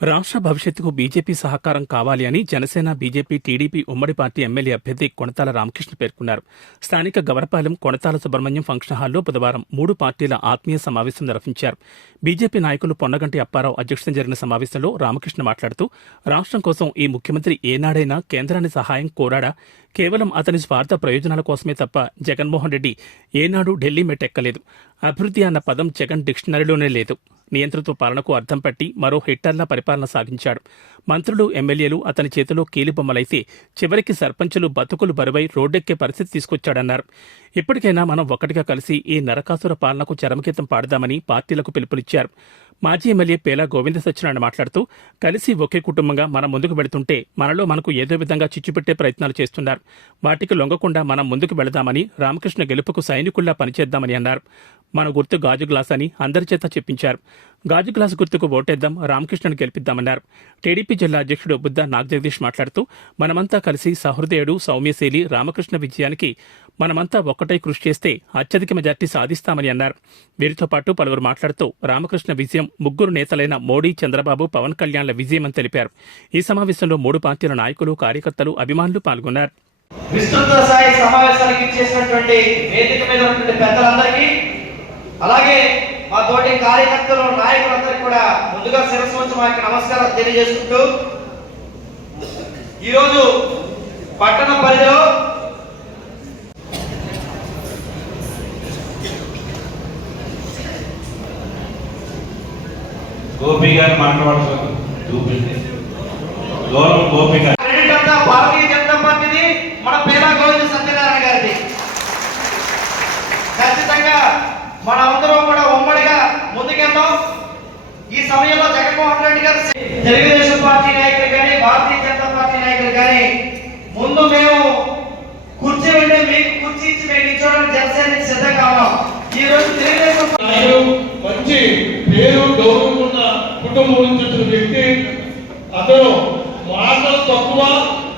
రాష్ట్ర భవిష్యత్తుకు బీజేపీ సహకారం కావాలి అని జనసేన, బీజేపీ, టీడీపీ ఉమ్మడి పార్టీ ఎమ్మెల్యే అభ్యర్థి కొణతాల రామకృష్ణ పేర్కొన్నారు. స్థానిక గవరపాలెం కొణతాల సుబ్రహ్మణ్యం ఫంక్షన్ హాల్లో బుధవారం 3 పార్టీల ఆత్మీయ సమావేశం నిర్వహించారు. బీజేపీ నాయకులు పొన్నగంటి అప్పారావు అధ్యక్షతన జరిగిన సమావేశంలో రామకృష్ణ మాట్లాడుతూ, రాష్ట్రం కోసం ఈ ముఖ్యమంత్రి ఏనాడైనా కేంద్రాన్ని సహాయం కోరాడా? కేవలం అతని స్వార్థ ప్రయోజనాల కోసమే తప్ప జగన్మోహన్ రెడ్డి ఏనాడు ఢిల్లీ మెట్టెక్కలేదు. అభివృద్ధి అన్న పదం జగన్ డిక్షనరీలోనే లేదు. నియంతృత్వ పాలనకు అర్థం పట్టి మరో హిట్టర్లా పరిపాలన సాగించాడు. మంత్రులు, ఎమ్మెల్యేలు అతని చేతిలో కీలుబొమ్మలైతే చివరికి సర్పంచులు బతుకులు బరువై రోడ్డెక్కే పరిస్థితి తీసుకొచ్చాడన్నారు. ఇప్పటికైనా మనం ఒక్కటిగా కలిసి ఈ నరకాసుర పాలనకు చరమగీతం పాడదామని పార్టీలకు పిలుపునిచ్చారు. మాజీ ఎమ్మెల్యే పేలా గోవింద సత్యనారాయణ మాట్లాడుతూ, కలిసి ఒకే కుటుంబంగా మనం ముందుకు వెళుతుంటే మనలో మనకు ఏదో విధంగా చిచ్చుపెట్టే ప్రయత్నాలు చేస్తున్నారు. వాటికి లొంగకుండా మనం ముందుకు వెళదామని, రామకృష్ణ గెలుపుకు సైనికుల్లా పనిచేద్దామని అన్నారు. మన గుర్తు గాజు గ్లాస్ అని అందరి చేత చెప్పించారు. గాజు గ్లాసు గుర్తుకు ఓటేద్దాం, రామకృష్ణను గెలిపిద్దామన్నారు. టీడీపీ జిల్లా అధ్యక్షుడు బుద్ధ నాగజగదీష్ మాట్లాడుతూ, మనమంతా కలిసి సహృదయుడు, సౌమ్యశీలి రామకృష్ణ విజయానికి మనమంతా ఒక్కటై కృషి చేస్తే అత్యధిక మెజార్టీ సాధిస్తామని అన్నారు. వీరితో పాటు పలువురు మాట్లాడుతూ, రామకృష్ణ విజయం ముగ్గురు నేతలైన మోడీ, చంద్రబాబు, పవన్ కళ్యాణ్ల విజయమని తెలిపారు. ఈ సమావేశంలో 3 పార్టీల నాయకులు, కార్యకర్తలు, అభిమానులు పాల్గొన్నారు. విస్తృత స్థాయి సమావేశానికి చేసినటువంటి వేదిక మీద ఉన్నటువంటి పెద్దలందరికీ, అలాగే మా తోటి కార్యకర్తలు, నాయకులందరికీ కూడా ముందుగా శిరస్సు వంచి మా నమస్కారం తెలియజేసుకుంటూ, ఈరోజు పట్టణ పరిధిలో గోపి గారు మాట్లాడుతున్నారు. గోపి గారు భారతీయ జనతా పార్టీది, మన పేరా గోవింద సత్యనారాయణ గారిది. ఖచ్చితంగా మనమందరం కూడా ఉమ్మడిగా ముందుకెళ్తాం. ఈ సమయంలో జగన్మోహన్ రెడ్డి గారు, తెలుగుదేశం పార్టీ నాయకులు కానీ, భారతీయ జనతా పార్టీ నాయకులు కానీ, ముందు మేము కుర్చీ ఉంటే మీకు కుర్చీ ఇచ్చి మేము నిల్చోవడానికి జనసేనకి సిద్ధంగా ఉన్నాం. ఈ రోజు తెలుగుదేశం మంచి పేరు, గౌరవం ఉన్న కుటుంబం నుంచి వచ్చిన వ్యక్తి. అతను మాటలు తక్కువ,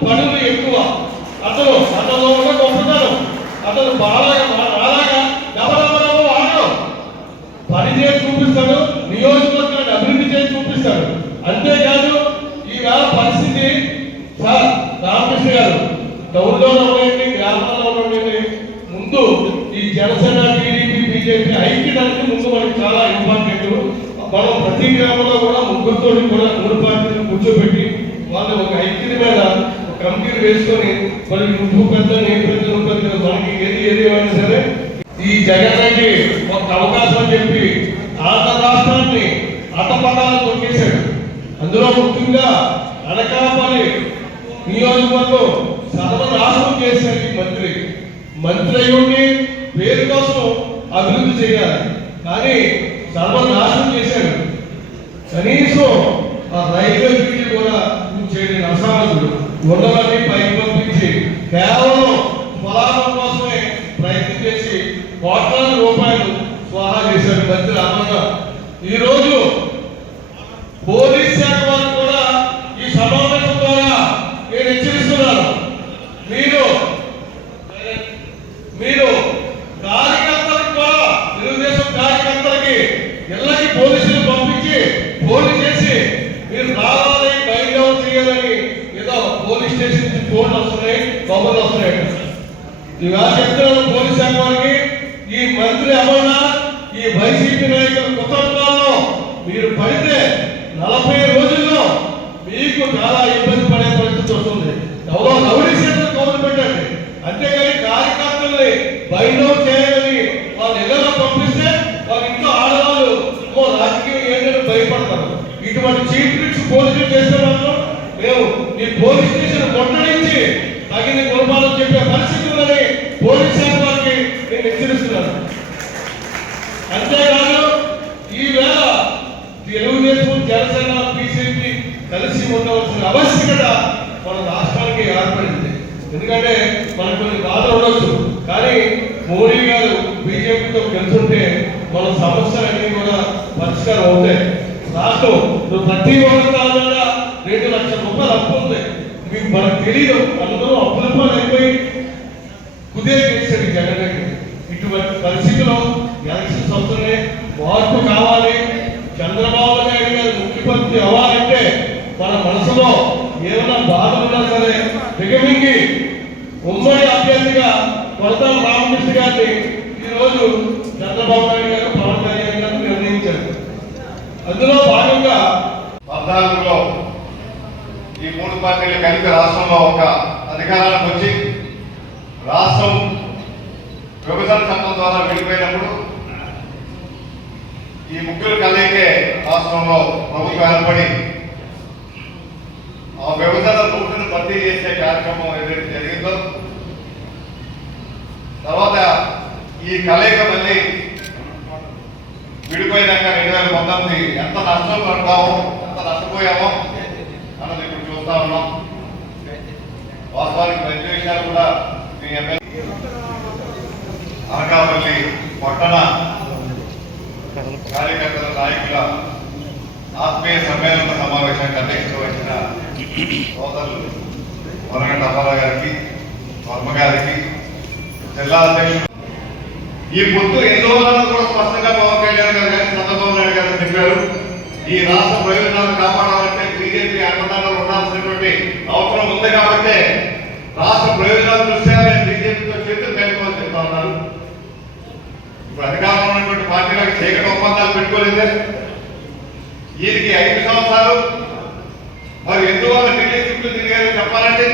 పనులు ఎక్కువ. అతను ఉన్న గొప్పతనం, అతను అలాగా ఎవరెవరో వాడు పని చేసి చూపిస్తాడు, నియోజకవర్గాన్ని అభివృద్ధి చేసి చూపిస్తాడు. అంతేకాదు ఈవేళ పరిస్థితి సార్ రామకృష్ణ గారు టౌన్లో ఉండండి, గ్రామాల్లో ఉండండి, ముందు ఈ జనసేన, టీడీపీ, బీజేపీ ఐక్యతకి ముందు మనకి చాలా ఇంపార్టెంట్. మనం ప్రతి గ్రామంలో కూడా ముగ్గురితో కూడా 3 పార్టీలు కూర్చోబెట్టి వాళ్ళు ఒక ఐక్యత మీద కమిటీలు వేసుకొని, మరి నువ్వు పెద్ద, నేను పెద్ద, నువ్వు పెద్ద, మనకి ఏది ఏమైనా సరే ఈ జగన్ రెడ్డి ఒక అవకాశం అని చెప్పి ఆంధ్ర రాష్ట్రాన్ని అతపదాలు తొక్కేశాడు. అందులో ముఖ్యంగా అనకాపల్లి నియోజకవర్గం సర్వనాశనం చేశాడు. ఈ మంత్రి అయ్యుండి పేరు కోసం అభివృద్ధి చేయాలి, కానీ సర్వనాశనం చేశాడు. కనీసం ఆ రైల్వే బ్రిడ్జి కూడా చేయని అసామర్థుడు. ఉండవన్నీ పైకి పంపించి కేవలం పొలాల కోసమే ప్రయత్నం చేసి కోట్లాది రూపాయలు స్వాహా చేశాడు మంత్రి రామన్న. ఈరోజు పోలీస్ శాఖ వారు కూడా ఈ సమావేశం ద్వారా నేను హెచ్చరిస్తున్నాను. మీరు కార్యకర్తలకు కూడా, తెలుగుదేశం కార్యకర్తలకి ఇళ్ళకి పోలీసులు పంపించి ఫోన్లు చేసి మీరు రావాలి, బయట చేయాలని ఏదో పోలీస్ స్టేషన్ నుంచి ఫోన్లు వస్తున్నాయి, కబుర్లు వస్తున్నాయి. ఇవాళ చెప్తున్నాను పోలీస్ శాఖ వారికి, ఈ మంత్రి అమర్నాథ్, ఈ వైసీపీ నాయకుల కుటుంబాల్లో మీరు పడితే 40 రోజుల్లో మీకు చాలా ఇబ్బంది పడే పరిస్థితి వస్తుంది. ఎవరో రౌడీ సెంటర్ కౌలు పెట్టండి, అంతేగాని కార్యకర్తల్ని బయట చేయాలని వాళ్ళు ఇళ్లలో పంపిస్తే వాళ్ళ ఇంట్లో ఆడవాళ్ళు రాజకీయం ఏంటని భయపడతారు. ఇటువంటి చీఫ్ ట్రిక్స్ పోలీసులు చేస్తే మాత్రం మేము ఈ పోలీస్ స్టేషన్ కొట్టడించి తగిన గుణపాలను చెప్పే పరిస్థితులని పోలీస్ శాఖ వారికి నేను హెచ్చరిస్తున్నాను. అంతేకాదు ఈవేళ తెలుగుదేశం, జనసేన, బీజేపీ కలిసి ఉండవలసిన ఆవశ్యకత మన రాష్ట్రానికి ఏర్పడింది. ఎందుకంటే మనకు కొన్ని బాధలు ఉండొచ్చు, కానీ మోడీ గారు బీజేపీతో గెలుచుంటే మన సమస్యలన్నీ కూడా పరిష్కారం అవుతాయి. రాష్ట్రం ప్రతి ఒక్క 2 లక్షల రూపాయలు అప్పు ఉంది. మీకు మనకు తెలియదు, అందరూ అప్పులపా అయిపోయి కుదే చేశాడు జగన్ రెడ్డి. ఇటువంటి పరిస్థితిలో ఎలక్షన్స్ వస్తున్నాయి, మార్పు కావాలి, చంద్రబాబు నాయుడు గారు ముఖ్యమంత్రి అవ్వాలంటే బాధలున్నా సరే దిగమింగి ఉమ్మడి అభ్యర్థిగా కొడతాల రామకృష్ణ గారిని ఈరోజు చంద్రబాబు నాయుడు గారు పవన్ కళ్యాణ్ గారు నిర్ణయించారు. అందులో భాగంగా 14లో ఈ మూడు పార్టీలు కలిపి రాష్ట్రంలో ఒక అధికారానికి వచ్చి రాష్ట్రం విభజన చట్టం ద్వారా విడిపోయినప్పుడు ఈ ముగ్గురు కలయికే రాష్ట్రంలో ప్రభుత్వం ఏర్పడి ఆ విభజన రూటును భర్తీ చేసే కార్యక్రమం ఏదైతే జరిగిందో తర్వాత ఈ కలయిక మళ్ళీ విడిపోయినాక 2019 ఎంత నష్టం పడ్డామో ఎంత నష్టపోయామో అన్నది ఇప్పుడు చూస్తా ఉన్నాం. వాస్తవానికి మంచి విషయాలు కూడా మీ ఎమ్మెల్యే అనకాపల్లి పట్టణ కార్యకర్తల నాయకుల ఆత్మీయ సమ్మేళన సమావేశానికి అధ్యక్షత వహించిన సోదరులు వరగంట అప్పారావు గారికి, వర్మ గారికి, జిల్లా అధ్యక్షుడు ఈ పొత్తు ఎందువల్ల కూడా స్పష్టంగా పవన్ కళ్యాణ్ గారు కానీ చంద్రబాబు నాయుడు గారు చెప్పారు. ఈ రాష్ట్ర ప్రయోజనాలు కాపాడాలంటే బీజేపీ అండదండలు ఉండాల్సినటువంటి అవసరం ఉంది కాబట్టి రాష్ట్ర ప్రయోజనాల దృష్ట్యా బీజేపీతో చేతులు కలుపుకోవాలని చెప్తా ఉన్నారు. ఇప్పుడు అధికారంలో ఉన్నటువంటి పార్టీలకు చీకటి ఒప్పందాలు పెట్టుకోలేదే. వీరికి 5 సంవత్సరాలు మరి ఎందువల్ల ఢిల్లీ చుట్టూ తిరిగారో చెప్పాలంటే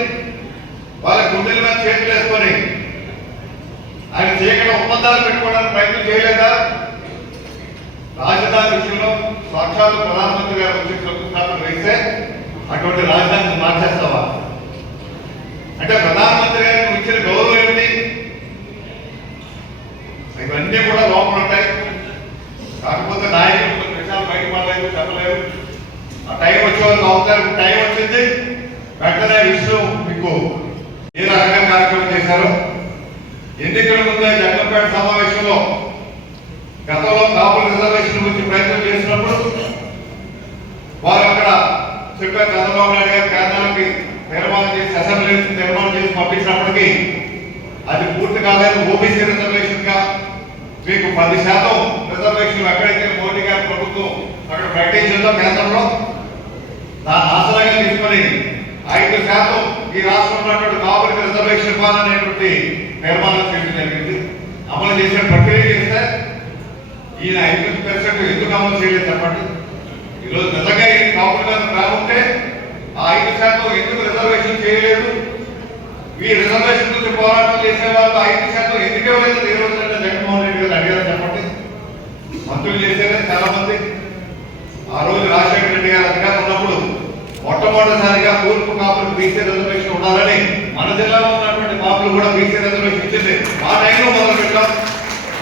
వాళ్ళ గుండెల మీద చేతులు వేసుకొని ఆయన చీకటి ఒప్పందాలు పెట్టుకోవడానికి ప్రయత్నం చేయలేదా? రాజధాని విషయంలో సాక్షాత్ ప్రధానమంత్రి గారు వచ్చి శంకుస్థాపన వేస్తే అటువంటి రాజధానిని మార్చేస్తావా? అంటే ప్రధానమంత్రి గారికి ఇచ్చిన గౌరవం ఏమిటి? ఇవన్నీ కూడా లోపల ఉంటాయి. కాకపోతే నాయకులు కొన్ని విషయాలు బయటపడలేదు, చెప్పలేదు. ఆ టైం వచ్చే వాళ్ళకి అవుతారు. టైం వచ్చింది వెంటనే విషయం మీకు ఏ రకంగా కార్యక్రమం చేశారు. ఎన్నికల ముందే జగ్గంపేట సమావేశంలో గతంలో కాపుల రిజర్వేషన్ గురించి ప్రయత్నం చేసినప్పుడు వారు అక్కడ చెప్పారు, చంద్రబాబు నాయుడు గారు కేంద్రానికి నిర్మాణం చేసి అసెంబ్లీ నిర్మాణం చేసి పంపించినప్పటికీ అది పూర్తి కాలేదు. ఓబీసీ రిజర్వేషన్ గా మీకు 10% రిజర్వేషన్ ఎక్కడైతే మోడీ గారి ప్రభుత్వం అక్కడ ప్రకటించిందో కేంద్రంలో దాన్ని ఆసరాగా తీసుకొని 5% ఈ రాష్ట్రంలో ఉన్నటువంటి కాపులకు రిజర్వేషన్ ఇవ్వాలనేటువంటి నిర్మాణం చేయడం జరిగింది. అమలు చేసే ప్రక్రియ చేస్తే ఈయన 5% ఎందుకు అమలు చేయలేదు చెప్పండి. ఈరోజు నిజంగా ఈ కాపుల మీద ప్రేమ ఉంటే ఆ 5% ఎందుకు రిజర్వేషన్ చేయలేదు? ఈ రిజర్వేషన్ గురించి పోరాటం చేసే వాళ్ళు 5% ఎందుకు ఇవ్వలేదు? ఈ రోజు జగన్మోహన్ రెడ్డి గారు అడిగారు చెప్పండి. మంత్రులు చేసేదే చాలా మంది. ఆ రోజు రాజశేఖర రెడ్డి గారు అధికారం ఉన్నప్పుడు మొట్టమొదటిసారిగా తూర్పు కాపులకు బీసీ రిజర్వేషన్ ఉండాలని మన జిల్లాలో ఉన్నటువంటి కాపులు కూడా బీసీ రిజర్వేషన్